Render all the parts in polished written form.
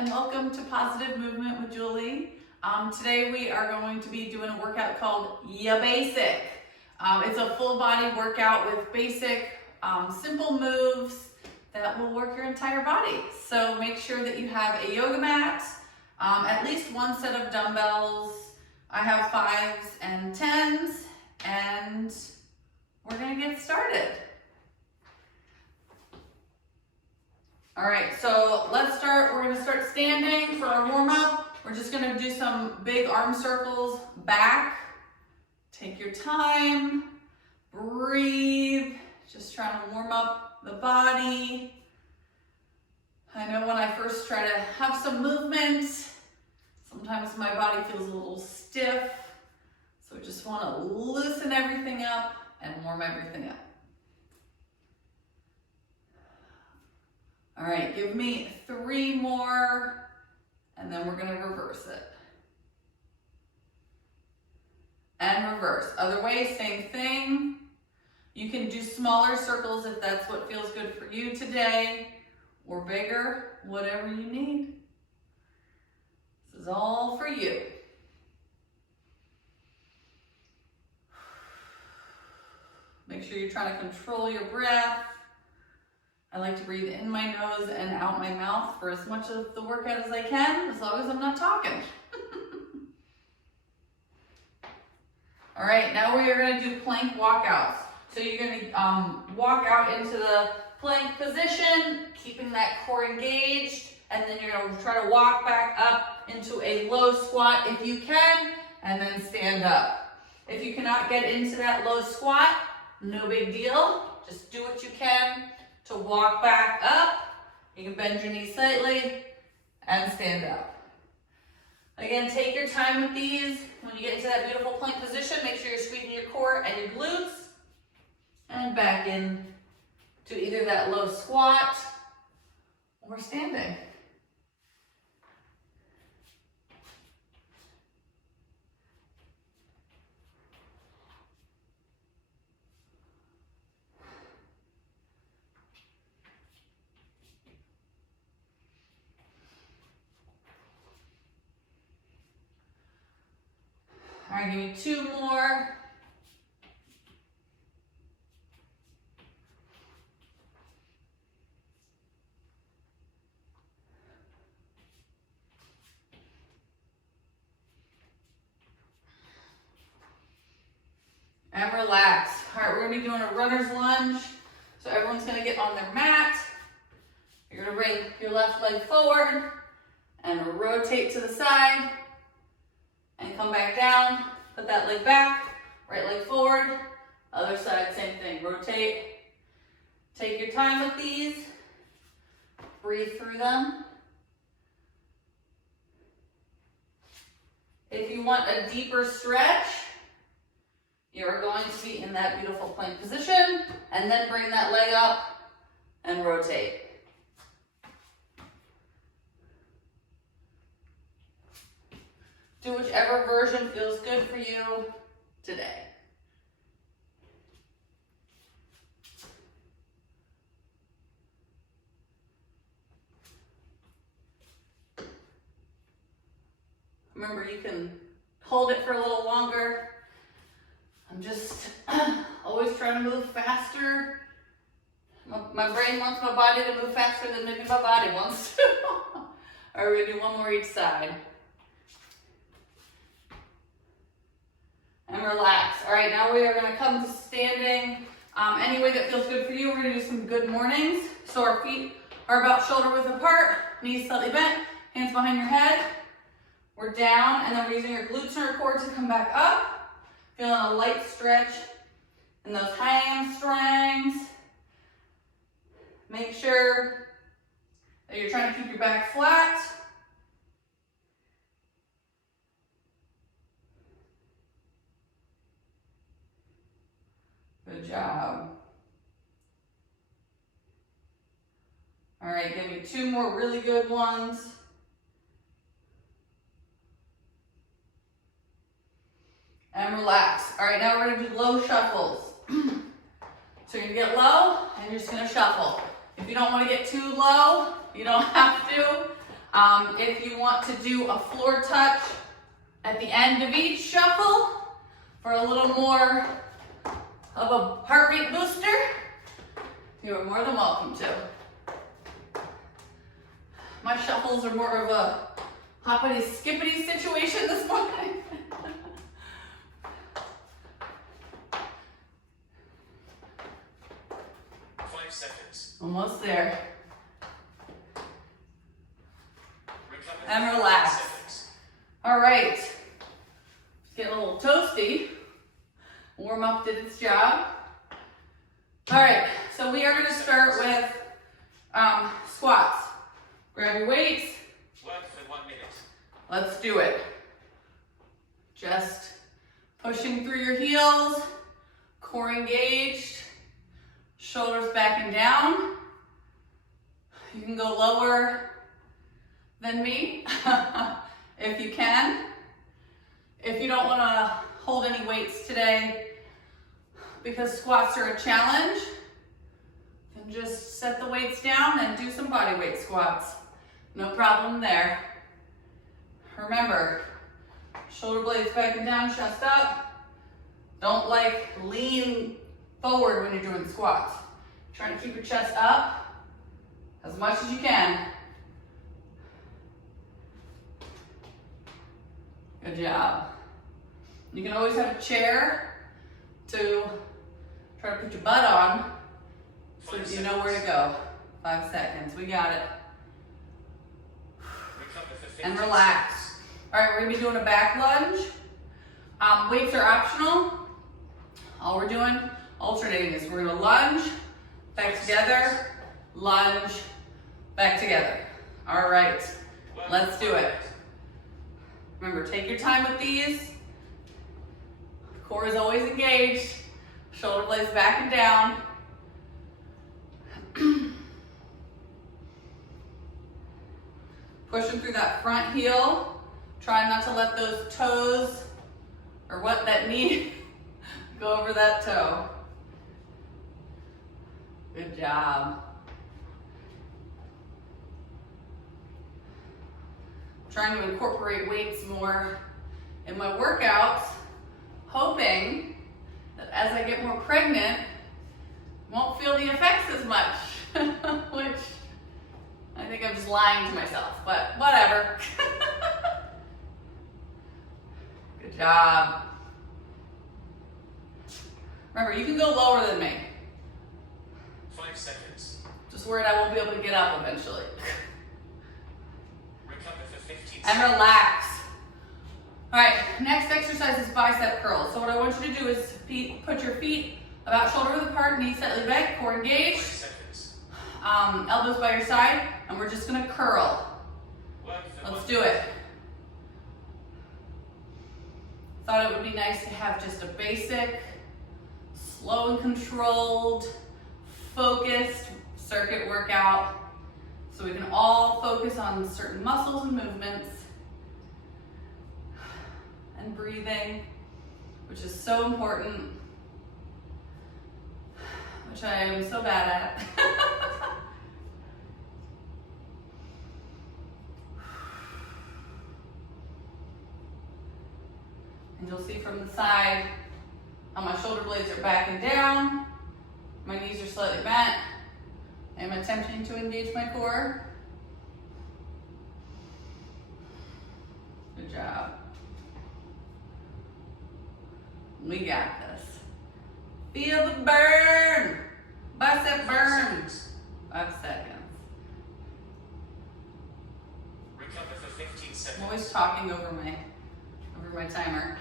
and welcome to Positive Movement with Julie. Today we are going to be doing a workout called Ya Basic. It's a full body workout with basic, simple moves that will work your entire body. So make sure that you have a yoga mat, at least one set of dumbbells. I have 5s and 10s, and we're gonna get started. All right, so let's start. We're gonna start standing for our warm up. We're just gonna do some big arm circles back. Take your time, breathe, just trying to warm up the body. I know when I first try to have some movement, sometimes my body feels a little stiff. So I just wanna loosen everything up and warm everything up. All right, give me 3 more, and then we're gonna reverse it. And reverse. Other way, same thing. You can do smaller circles if that's what feels good for you today, or bigger, whatever you need. This is all for you. Make sure you're trying to control your breath. I like to breathe in my nose and out my mouth for as much of the workout as I can, as long as I'm not talking. All right, now we are gonna do plank walkouts. So you're gonna walk out into the plank position, keeping that core engaged, and then you're gonna try to walk back up into a low squat if you can, and then stand up. If you cannot get into that low squat, no big deal. Just do what you can to walk back up. You can bend your knees slightly and stand up. Again, take your time with these. When you get into that beautiful plank position, make sure you're squeezing your core and your glutes. And back in to either that low squat or standing. All right, give me 2 more. And relax. All right, we're gonna be doing a runner's lunge. So everyone's gonna get on their mat. You're gonna bring your left leg forward and rotate to the side. And come back down, put that leg back, right leg forward, other side, same thing, rotate. Take your time with these, breathe through them. If you want a deeper stretch, you're going to be in that beautiful plank position, and then bring that leg up and rotate. Do whichever version feels good for you today. Remember, you can hold it for a little longer. I'm just always trying to move faster. My brain wants my body to move faster than maybe my body wants to. All right, we're gonna do 1 more each side. And relax. All right, now we are gonna come to standing. Any way that feels good for you. We're gonna do some good mornings. So our feet are about shoulder width apart, knees slightly bent, hands behind your head. We're down, and then we're using our glutes and our core to come back up. Feeling a light stretch in those hamstrings. Make sure that you're trying to keep your back flat. Good job. All right, give me 2 more really good ones. And relax. All right, now we're gonna do low shuffles. So you're gonna get low and you're just gonna shuffle. If you don't wanna get too low, you don't have to. If you want to do a floor touch at the end of each shuffle for a little more of a heart rate booster, you are more than welcome to. My shuffles are more of a hoppity skippity situation this morning. 5 seconds. Almost there. Recover And 15 relax. seconds. All right. It's getting a little toasty. Warm up did its job. All right, so we are going to start with squats. Grab your weights. Work for 1 minute. Let's do it. Just pushing through your heels, core engaged, shoulders back and down. You can go lower than me if you can. If you don't want to hold any weights today because squats are a challenge, then just set the weights down and do some body weight squats. No problem there. Remember, shoulder blades back and down, chest up. Don't lean forward when you're doing squats. Trying to keep your chest up as much as you can. Good job. You can always have a chair to try to put your butt on so that you know where to go. 5 seconds, we got it. Recover for 15 And relax. All right, we're gonna be doing a back lunge. Weights are optional. All we're doing, alternating is we're gonna lunge, back together, lunge, back together. All right, let's do it. Remember, take your time with these. Core is always engaged. Shoulder blades back and down. Pushing through that front heel. Try not to let those toes or what that knee go over that toe. Good job. Trying to incorporate weights more in my workouts, hoping that as I get more pregnant, won't feel the effects as much, which I think I'm just lying to myself, but whatever. Good job. Remember, you can go lower than me. 5 seconds. Just worried I won't be able to get up eventually. Recover for 15 And seconds. relax. All right, next exercise is bicep curls. So what I want you to do is put your feet about shoulder width apart, knees slightly bent, core 5 engaged, seconds. elbows by your side, and we're just gonna curl. Work for Let's 1 do it. Thought it would be nice to have just a basic, slow and controlled, focused circuit workout so we can all focus on certain muscles and movements and breathing, which is so important, which I am so bad at. And you'll see from the side how my shoulder blades are back and down, my knees are slightly bent. I'm attempting to engage my core. Good job. We got this. Feel the burn. Bicep 5 burn. seconds. 5 seconds. Recover for 15 I'm seconds. always talking over my timer.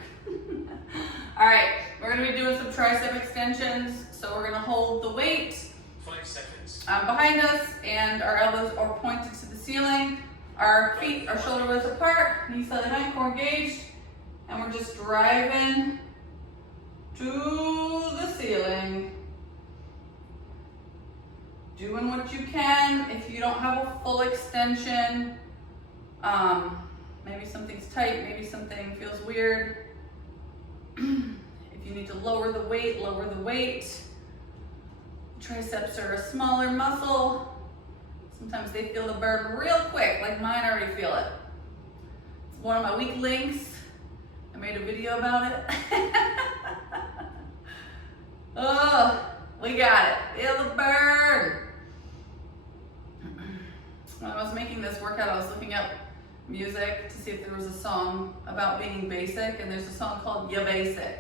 All right, we're gonna be doing some tricep extensions. So we're gonna hold the weight 5 seconds. behind us and our elbows are pointed to the ceiling. Our feet are shoulder width apart, knees slightly bent, core engaged, and we're just driving to the ceiling. Doing what you can. If you don't have a full extension, maybe something's tight, maybe something feels weird. If you need to lower the weight, lower the weight. Triceps are a smaller muscle, Sometimes they feel the burn real quick, like mine already feel it. It's one of my weak links. I made a video about it. Oh, we got it. Feel the burn. When I was making this workout, I was looking up music to see if there was a song about being basic, and there's a song called Ya Basic.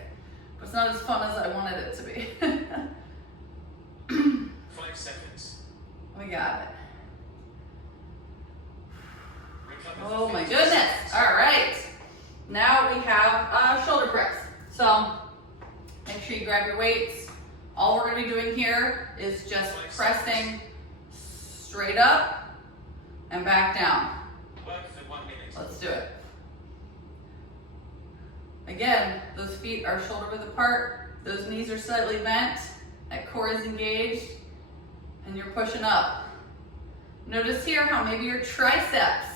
But it's not as fun as I wanted it to be. 5 seconds. We got it. Recover Oh for my 50 goodness. seconds. All right. Now we have shoulder press. So make sure you grab your weights. All we're gonna be doing here is just pressing straight up and back down. Work for 1 minute. Let's do it. Again, those feet are shoulder width apart. Those knees are slightly bent. That core is engaged. And you're pushing up. Notice here how maybe your triceps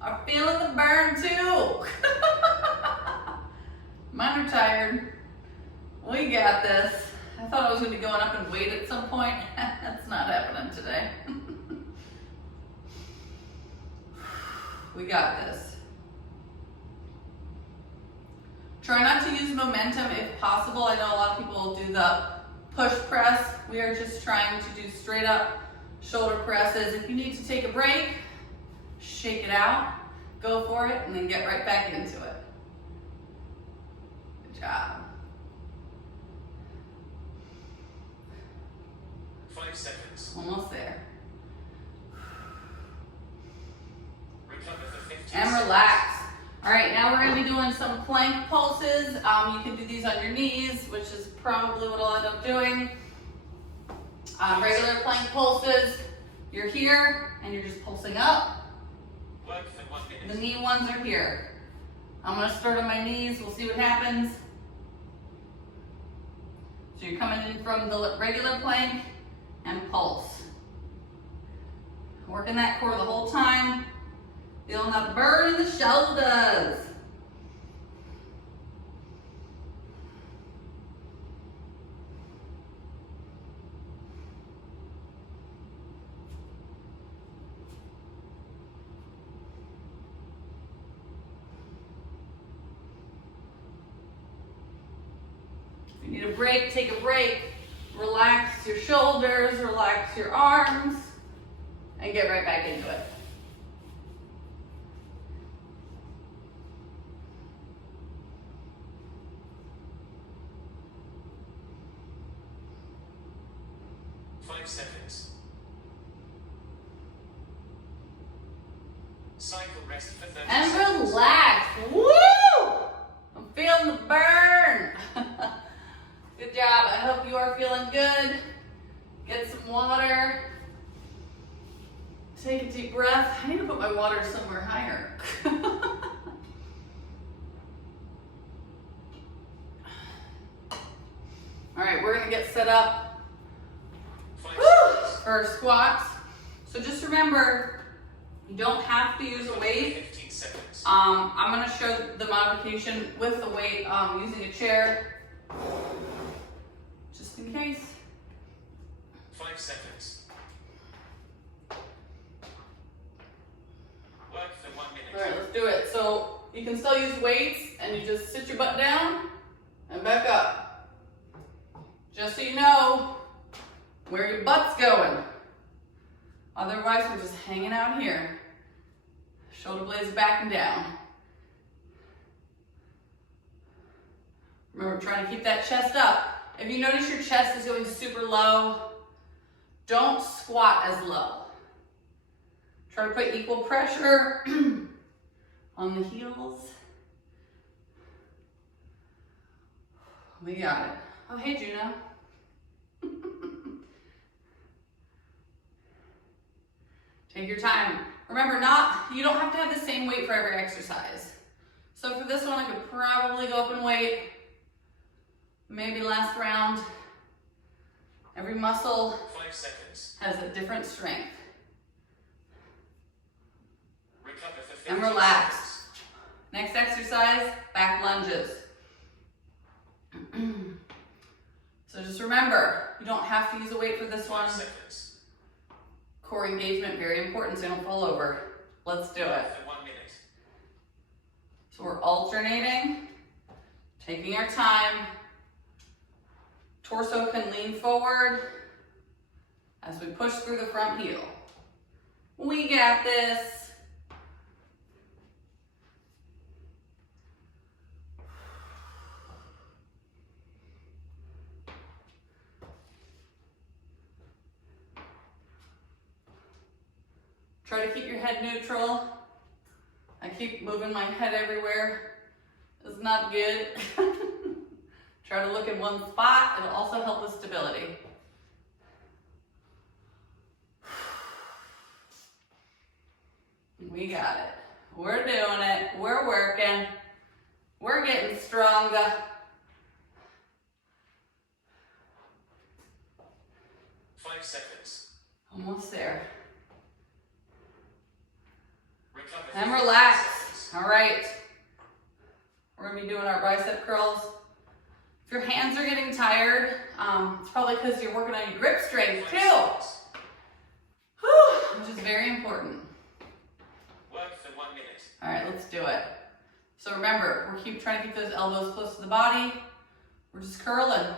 are feeling the burn too. Mine are tired. We got this. I thought I was going to be going up in weight at some point. That's not happening today. We got this. Try not to use momentum if possible. I know a lot of people do the push press. We are just trying to do straight up shoulder presses. If you need to take a break, shake it out, go for it, and then get right back into it. Good job. 5 seconds. Almost there. Recover for 50 And seconds. relax. All right, now we're gonna be doing some plank pulses. You can do these on your knees, which is probably what I'll end up doing. Regular plank pulses, you're here and you're just pulsing up. Work for 1 minute. The knee ones are here. I'm gonna start on my knees, we'll see what happens. So you're coming in from the regular plank and pulse. Working that core the whole time. Feeling that burn in the shoulders. If you need a break, take a break. Relax your shoulders, relax your arms, and get right back into it. Seconds. Cycle rest for 30 And seconds. relax. Woo! I'm feeling the burn. Good job. I hope you are feeling good. Get some water. Take a deep breath. I need to put my water somewhere higher. All right, we're gonna get set up for squats. So just remember, you don't have to use a weight. 15 seconds. I'm gonna show the modification with the weight, using a chair, just in case. 5 seconds. Work for 1 minute. All right, let's do it. So you can still use weights, and you just sit your butt down and back up. Just so you know where your butt's going. Otherwise, we're just hanging out here. Shoulder blades back and down. Remember, trying to keep that chest up. If you notice your chest is going super low, don't squat as low. Try to put equal pressure on the heels. We got it. Oh, hey, Juno. Take your time. Remember, you don't have to have the same weight for every exercise. So for this one, I could probably go up in weight. Maybe last round. Every muscle 5 seconds. has a different strength. Recover for 50 And relax. seconds. Next exercise, back lunges. So just remember, you don't have to use a weight for this 5 one. seconds. Core engagement, very important so you don't fall over. Let's do it. For 1 minute. So we're alternating, taking our time. Torso can lean forward as we push through the front heel. We got this. Try to keep your head neutral. I keep moving my head everywhere. It's not good. Try to look in one spot. It'll also help with stability. We got it. We're doing it. We're working. We're getting stronger. Five seconds. Almost there. Recover. And 15 relax. seconds. All right. We're gonna be doing our bicep curls. If your hands are getting tired, it's probably because you're working on your grip strength 5 too. seconds. Whew, which is very important. Work for 1 minute. All right, let's do it. So remember, we're trying to keep those elbows close to the body. We're just curling.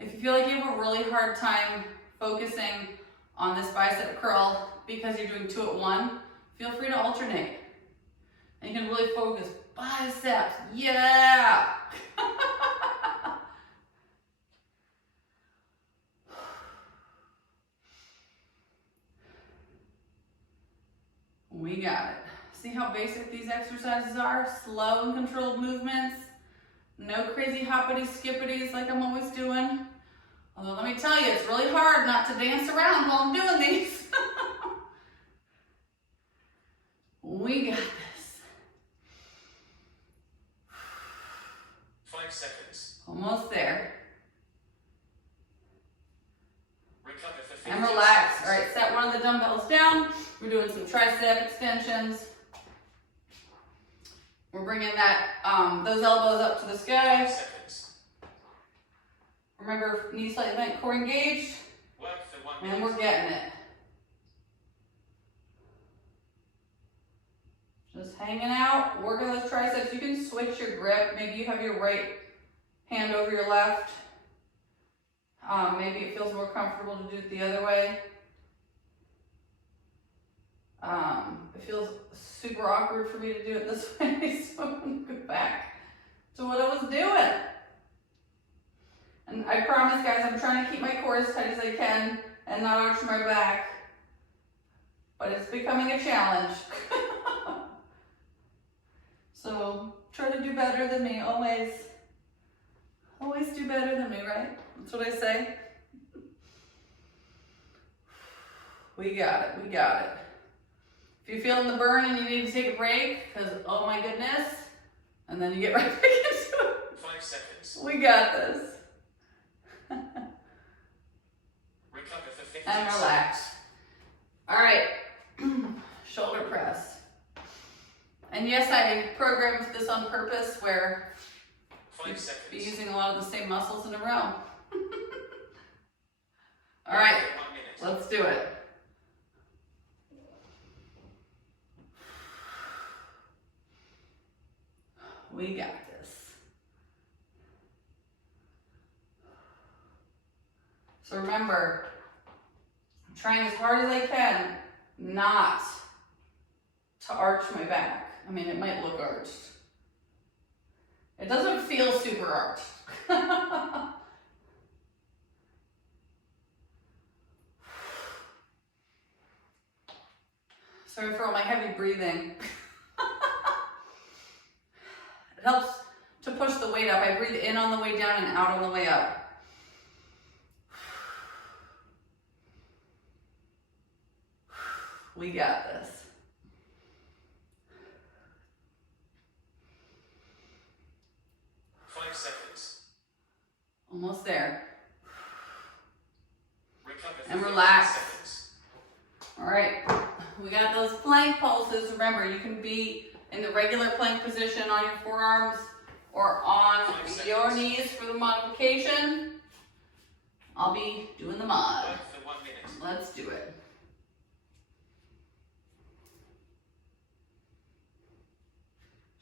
If you feel like you have a really hard time focusing on this bicep curl because you're doing 2 at 1, feel free to alternate. And you can really focus. Biceps, yeah! We got it. See how basic these exercises are? Slow and controlled movements. No crazy hoppity skippities like I'm always doing. Although let me tell you, it's really hard not to dance around while I'm doing these. We got this. 5 seconds. Almost there. Recover for 15 And relax. seconds. All right, set one of the dumbbells down. We're doing some tricep extensions. We're bringing those elbows up to the 5 sky. seconds. Remember, knees slightly bent, core engaged. Work for 1 And minute. we're getting it. Just hanging out, working those triceps. You can switch your grip. Maybe you have your right hand over your left. Maybe it feels more comfortable to do it the other way. It feels super awkward for me to do it this way, so I'm gonna go back to what I was doing. And I promise, guys, I'm trying to keep my core as tight as I can and not arch my back. But it's becoming a challenge. So try to do better than me, always. Always do better than me, right? That's what I say. We got it, we got it. If you're feeling the burn and you need to take a break, because oh my goodness, and then you get right back into it. 5 seconds. We got this. Recover for 15 And seconds. relax. All right, shoulder press. And yes, I programmed this on purpose where 5 you'd seconds. be using a lot of the same muscles in a row. All Work right, for 1 minute. let's do it. We got this. So remember, I'm trying as hard as I can not to arch my back. I mean, it might look arched. It doesn't feel super arched. Sorry for all my heavy breathing. It helps to push the weight up. I breathe in on the way down and out on the way up. We got this. Almost there. Recover for And 15 relax. seconds. All right, we got those plank pulses. Remember, you can be in the regular plank position on your forearms, or on your knees for the modification. I'll be doing the mod. Work for 1 minute. Let's do it.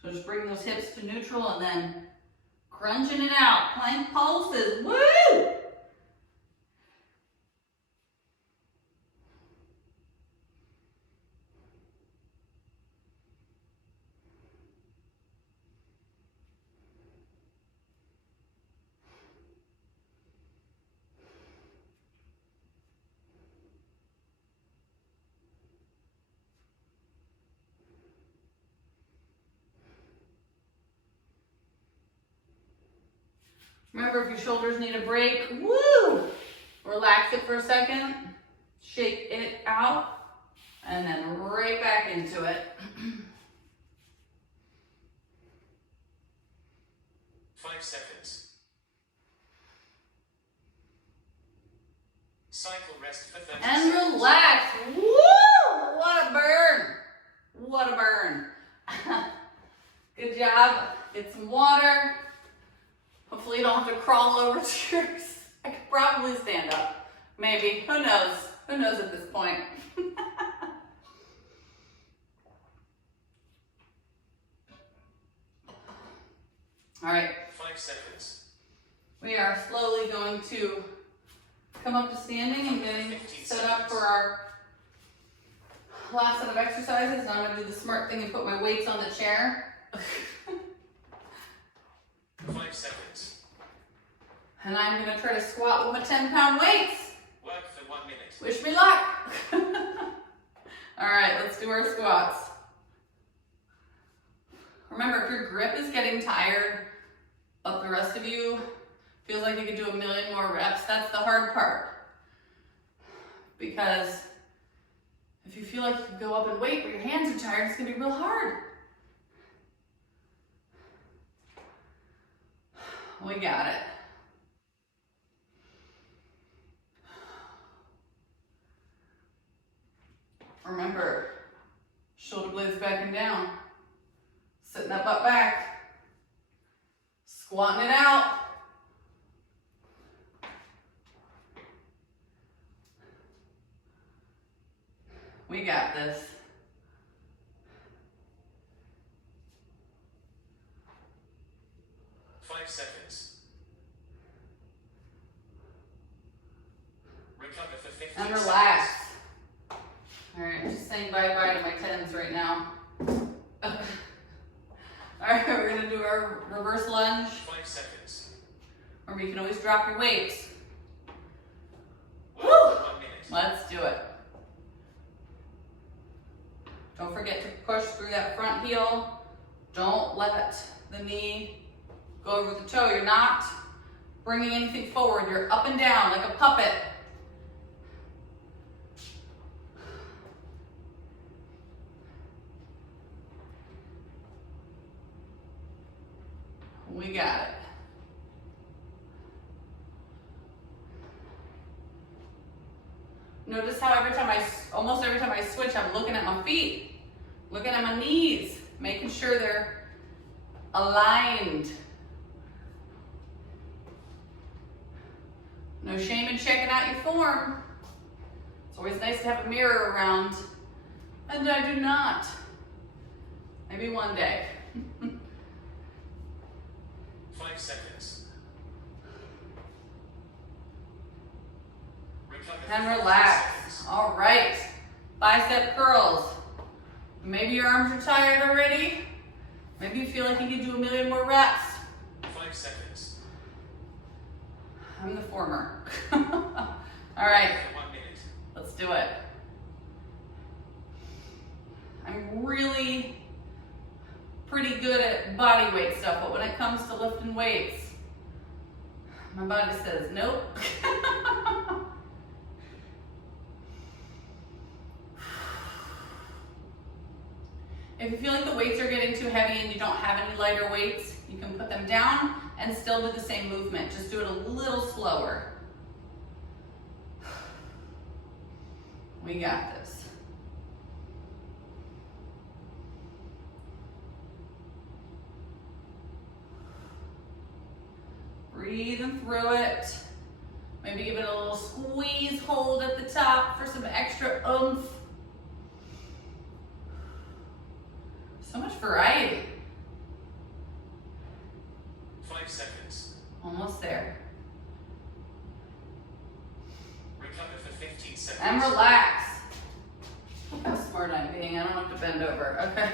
So just bring those hips to neutral and then crunching it out. Plank pulses. Woo! Remember, if your shoulders need a break, woo! Relax it for a second, shake it out, and then right back into it. 5 seconds. Cycle rest for 30 And seconds. relax. Woo! What a burn! What a burn. Good job. Get some water. Hopefully you don't have to crawl over to yours. I could probably stand up. Maybe. Who knows? Who knows at this point? All right. 5 seconds. We are slowly going to come up to standing and getting set up for our last set of exercises. Now I'm going to do the smart thing and put my weights on the chair. 5 seconds. And I'm going to try to squat with my 10-pound weights. Work for 1 minute. Wish me luck. All right, let's do our squats. Remember, if your grip is getting tired, but the rest of you feels like you could do a million more reps, that's the hard part. Because if you feel like you can go up in weight but your hands are tired, it's going to be real hard. We got it. Remember, shoulder blades back and down. Sitting that butt back. Squatting it out. We got this. Five seconds. Recover for 15 And seconds. relax. Alright, just saying bye-bye to my 10s right now. Alright, we're gonna do our reverse lunge. 5 seconds. Remember, you can always drop your weights. Work for 1 minute. Let's do it. Don't forget to push through that front heel. Don't let the knee go over the toe. You're not bringing anything forward. You're up and down like a puppet. We got it. Notice how almost every time I switch, I'm looking at my feet, looking at my knees, making sure they're aligned. No shame in checking out your form. It's always nice to have a mirror around, and I do not. Maybe one day. 5 seconds. Recover for And 15 relax. seconds. All right. Bicep curls. Maybe your arms are tired already. Maybe you feel like you could do a million more reps. 5 seconds. I'm the former. All right, Work for 1 minute. let's do it. I'm really pretty good at body weight stuff, but when it comes to lifting weights, my body says nope. If you feel like the weights are getting too heavy and you don't have any lighter weights, you can put them down and still do the same movement. Just do it a little slower. We got this. through it. Maybe give it a little squeeze hold at the top for some extra oomph. So much variety. 5 seconds. Almost there. Recover for 15 seconds. And relax. Look how smart I'm being. I don't have to bend over. Okay.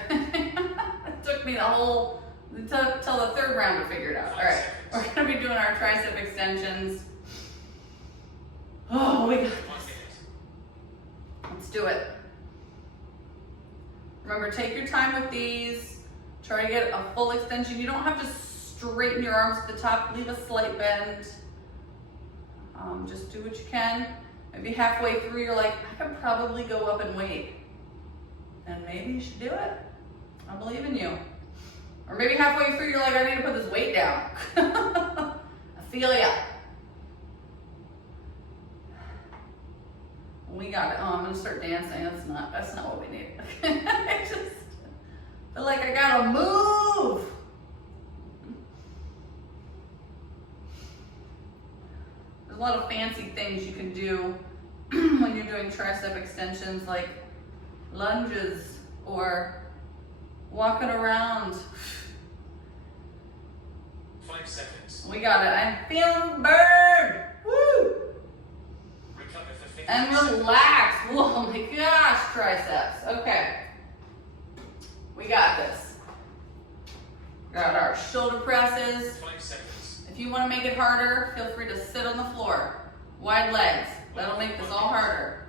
It took me till the third round to figure it out. All right. We're going to be doing our tricep extensions. Oh, we got 1 this. minute. Let's do it. Remember, take your time with these. Try to get a full extension. You don't have to straighten your arms to the top. Leave a slight bend. Just do what you can. Maybe halfway through, you're like, I could probably go up and wait. And maybe you should do it. I believe in you. Or maybe halfway through, you're like, I need to put this weight down. I feel ya. We got it. Oh, I'm gonna start dancing. That's not what we need. I just feel like I gotta move. There's a lot of fancy things you can do when you're doing tricep extensions, like lunges or walking around. 5 seconds. We got it. I'm feeling burned. Woo! Recover for 15 And seconds. relax. Oh my gosh, triceps. Okay. We got this. Got our shoulder presses. 5 seconds. If you want to make it harder, feel free to sit on the floor. Wide legs. That'll make this all harder.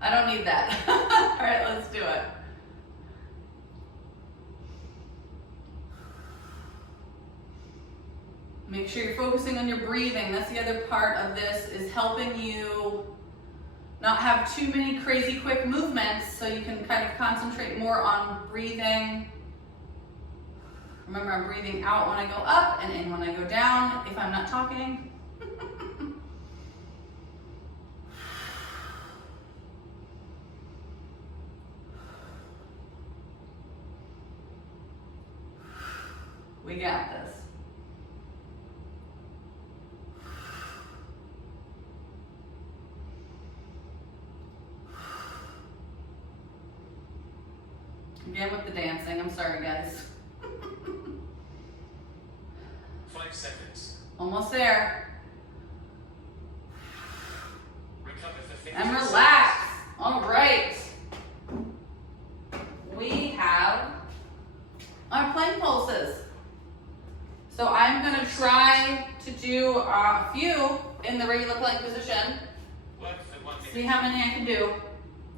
I don't need that. All right, let's do it. Make sure you're focusing on your breathing. That's the other part of this, is helping you not have too many crazy quick movements, so you can kind of concentrate more on breathing. Remember, I'm breathing out when I go up and in when I go down if I'm not talking. We got this. Again with the dancing, I'm sorry guys. 5 seconds. Almost there. Recover for 15 And seconds. relax. All right. We have our plank pulses. So I'm gonna try to do a few in the regular plank position. Work for 1 minute. See how many I can do.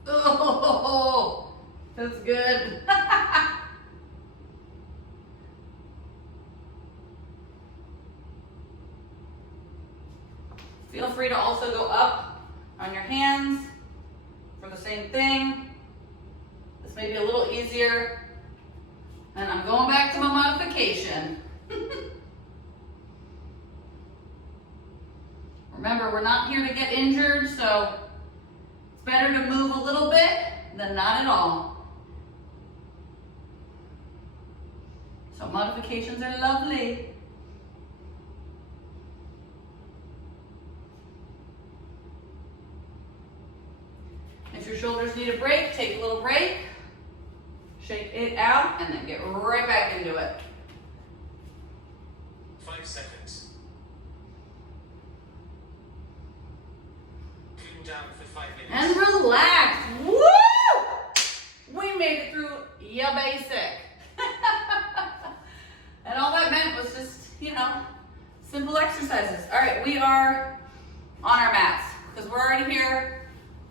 Oh, that's good. Feel free to also go up on your hands for the same thing. This may be a little easier. And I'm going back to my modification. Remember, we're not here to get injured, so it's better to move a little bit than not at all. So modifications are lovely. If your shoulders need a break, take a little break. Shake it out and then get right back into it. 5 seconds. Cool down for 5 minutes. And relax. Woo! We made it through ya basic. And all that meant was just, simple exercises. All right, we are on our mats because we're already here.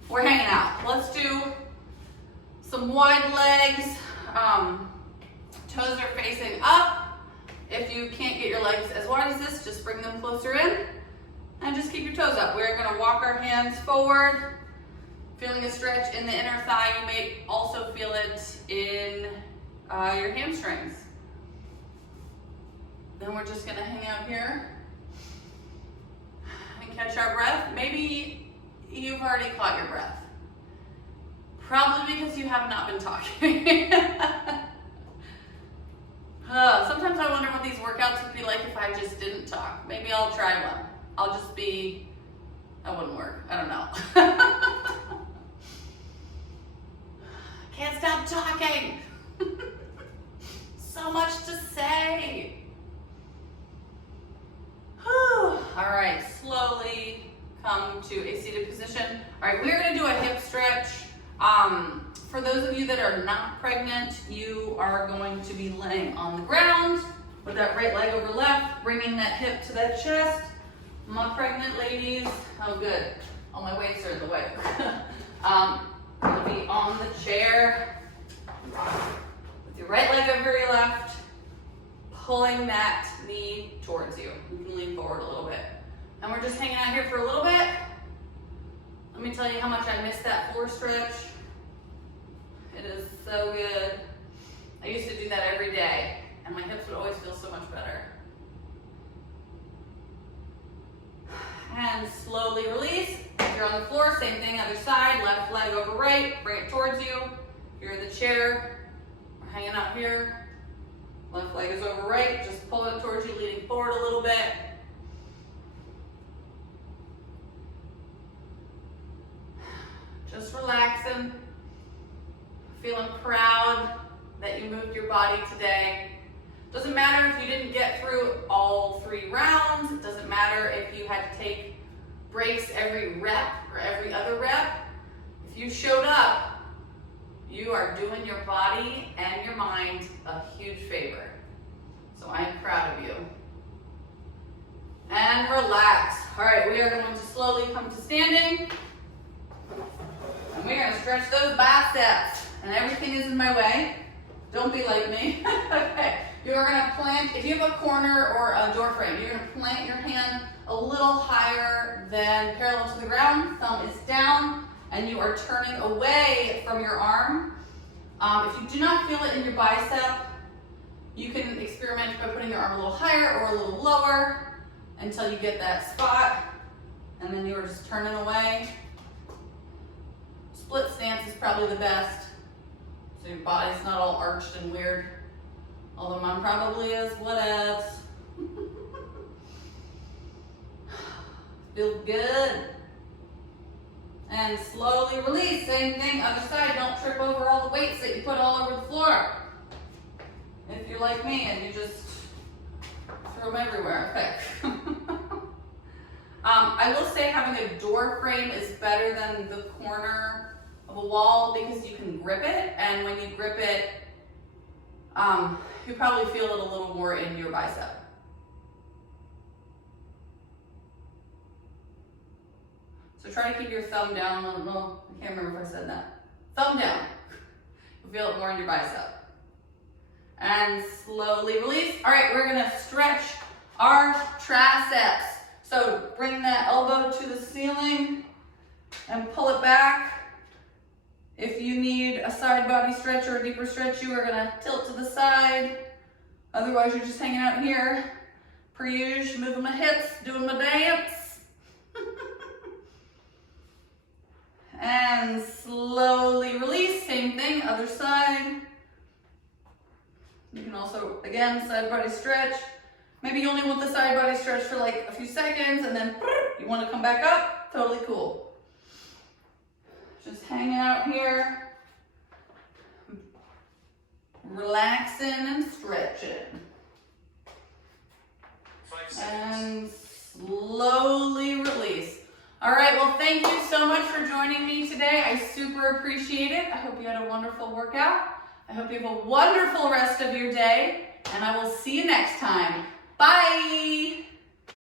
We're hanging out. Let's do some wide legs. Toes are facing up. If you can't get your legs as wide as this, just bring them closer in and just keep your toes up. We're gonna walk our hands forward, feeling a stretch in the inner thigh. You may also feel it in your hamstrings. Then we're just gonna hang out here and catch our breath. Maybe you've already caught your breath. Probably because you have not been talking. Sometimes I wonder what these workouts would be like if I just didn't talk. Maybe I'll try one. I'll just be, that wouldn't work. I don't know. Can't stop talking. So much to say. Whew. All right, slowly come to a seated position. All right, we're gonna do a hip stretch. For those of you that are not pregnant, you are going to be laying on the ground with that right leg over left, bringing that hip to that chest. My pregnant ladies, oh good, all my weights are in the way. You'll be on the chair with your right leg over your left, pulling that knee towards you. You can lean forward a little bit. And we're just hanging out here for a little bit. Let me tell you how much I missed that floor stretch. It is so good. I used to do that every day, and my hips would always feel so much better. And slowly release. If you're on the floor, same thing, other side, left leg over right, bring it towards you. If you're in the chair, we're hanging out here. Left leg is over right, just pull it towards you, leaning forward a little bit. Just relaxing. Feeling proud that you moved your body today. Doesn't matter if you didn't get through all 3 rounds. It doesn't matter if you had to take breaks every rep or every other rep. If you showed up, you are doing your body and your mind a huge favor. So I am proud of you. And relax. All right, we are going to slowly come to standing. And we're going to stretch those biceps. And everything is in my way. Don't be like me. Okay. You're going to plant, if you have a corner or a door frame, you're going to plant your hand a little higher than parallel to the ground. Thumb is down, and you are turning away from your arm. If you do not feel it in your bicep, you can experiment by putting your arm a little higher or a little lower until you get that spot, and then you're just turning away. Split stance is probably the best. So your body's not all arched and weird. Although mine probably is, whatevs. Feels good. And slowly release. Same thing, other side. Don't trip over all the weights that you put all over the floor. If you're like me and you just throw them everywhere. Okay. I will say having a door frame is better than the corner of a wall because you can grip it, and when you grip it, you probably feel it a little more in your bicep. So try to keep your thumb down. Well, I can't remember if I said that. Thumb down. You'll feel it more in your bicep. And slowly release. All right, we're gonna stretch our triceps. So bring that elbow to the ceiling and pull it back. If you need a side body stretch or a deeper stretch, you are gonna tilt to the side. Otherwise, you're just hanging out here. Per usual, moving my hips, doing my dance. And slowly release, same thing, other side. You can also, again, side body stretch. Maybe you only want the side body stretch for like a few seconds and then you want to come back up, totally cool. Just hanging out here, relaxing and stretching. 5 seconds. And slowly release. All right, well, thank you so much for joining me today. I super appreciate it. I hope you had a wonderful workout. I hope you have a wonderful rest of your day, and I will see you next time. Bye.